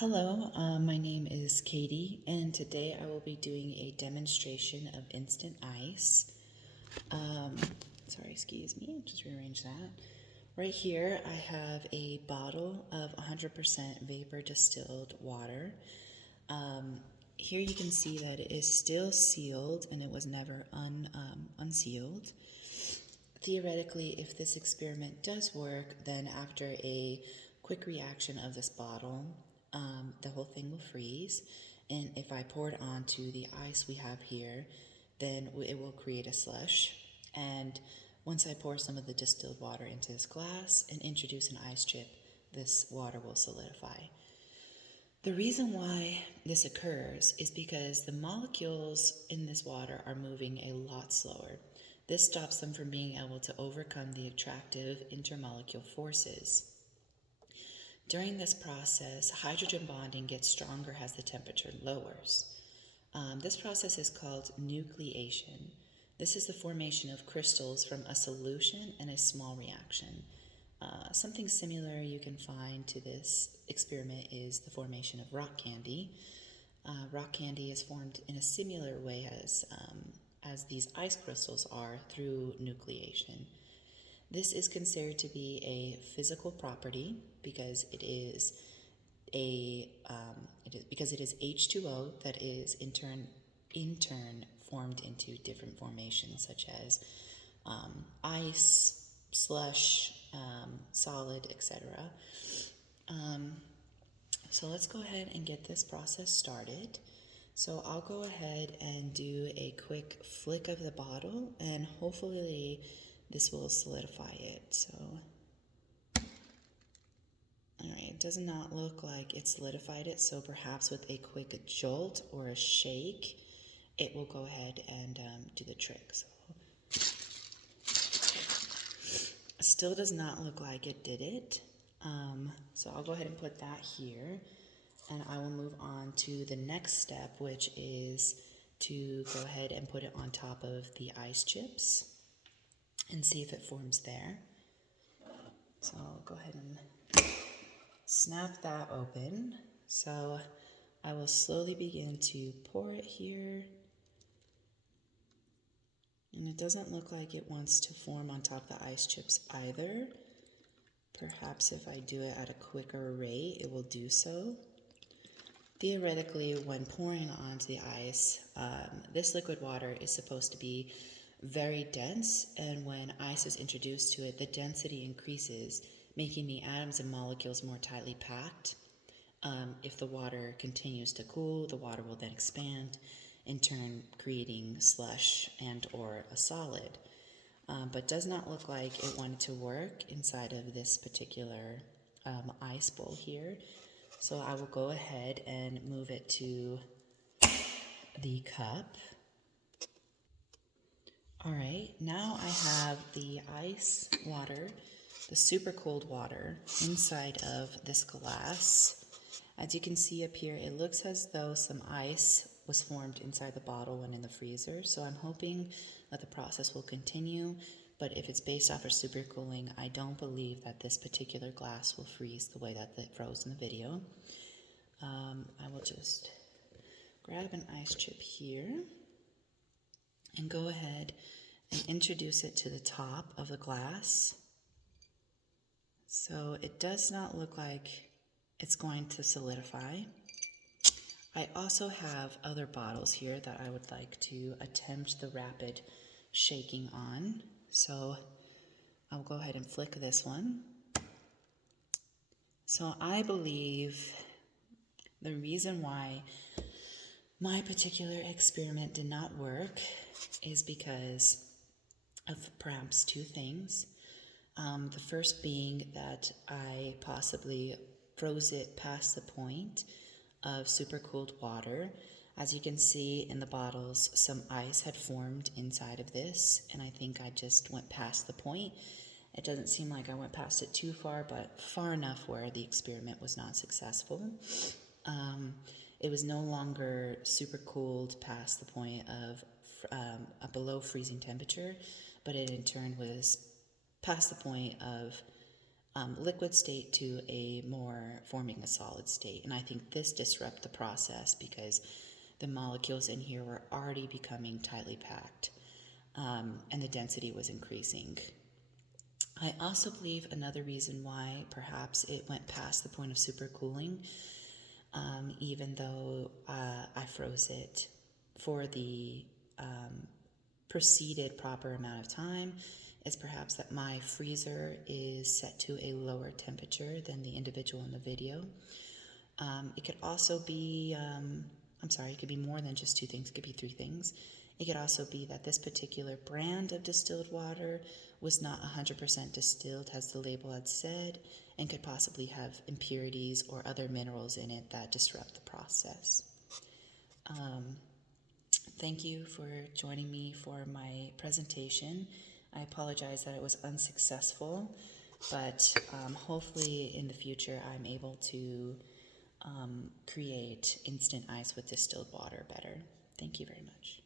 Hello, my name is Katie, and today I will be doing a demonstration of instant ice. Um, Sorry, excuse me, just rearrange that. Right here, I have a bottle of 100% vapor distilled water. Here you can see that it is still sealed and it was never unsealed. Theoretically, if this experiment does work, then after a quick reaction of this bottle, the whole thing will freeze. And if I pour it onto the ice we have here, then it will create a slush. And once I pour some of the distilled water into this glass and introduce an ice chip, this water will solidify. The reason why this occurs is because the molecules in this water are moving a lot slower. This stops them from being able to overcome the attractive intermolecular forces. During this process, hydrogen bonding gets stronger as the temperature lowers. This process is called nucleation. This is the formation of crystals from a solution and a small reaction. Something similar you can find to this experiment is the formation of rock candy. Rock candy is formed in a similar way as these ice crystals are through nucleation. This is considered to be a physical property because it is H2O that is in turn formed into different formations such as ice, slush, solid, etc. So let's go ahead and get this process started. So I'll go ahead and do a quick flick of the bottle and hopefully this will solidify it. So, alright, it does not look like it solidified it, so perhaps with a quick jolt or a shake, it will go ahead and do the trick. So, still does not look like it did it. So I'll go ahead and put that here, and I will move on to the next step, which is to go ahead and put it on top of the ice chips and see if it forms there. So I'll go ahead and snap that open. So I will slowly begin to pour it here. And it doesn't look like it wants to form on top of the ice chips either. Perhaps if I do it at a quicker rate, it will do so. Theoretically, when pouring onto the ice, this liquid water is supposed to be very dense, and when ice is introduced to it, the density increases, making the atoms and molecules more tightly packed. If the water continues to cool, the water will then expand, in turn creating slush and or a solid. But does not look like it wanted to work inside of this particular ice bowl here. So I will go ahead and move it to the cup. Alright, now I have the ice water, the super cold water, inside of this glass. As you can see up here, it looks as though some ice was formed inside the bottle when in the freezer, so I'm hoping that the process will continue, but if it's based off of supercooling, I don't believe that this particular glass will freeze the way that it froze in the video. I will just grab an ice chip here and go ahead and introduce it to the top of the glass. So it does not look like it's going to solidify. I also have other bottles here that I would like to attempt the rapid shaking on. So I'll go ahead and flick this one. So I believe the reason why my particular experiment did not work is because of perhaps two things. The first being that I possibly froze it past the point of supercooled water. As you can see in the bottles, some ice had formed inside of this, and I think I just went past the point. It doesn't seem like I went past it too far, but far enough where the experiment was not successful. It was no longer super cooled past the point of a below freezing temperature, but it in turn was past the point of liquid state to a more forming a solid state. And I think this disrupted the process because the molecules in here were already becoming tightly packed, and the density was increasing. I also believe another reason why perhaps it went past the point of supercooling, even though I froze it for the preceded proper amount of time, is perhaps that my freezer is set to a lower temperature than the individual in the video. It could also be, it could be more than just two things, it could be three things. It could also be that this particular brand of distilled water was not 100% distilled as the label had said, and could possibly have impurities or other minerals in it that disrupt the process. Thank you for joining me for my presentation. I apologize that it was unsuccessful, but hopefully in the future I'm able to create instant ice with distilled water better. Thank you very much.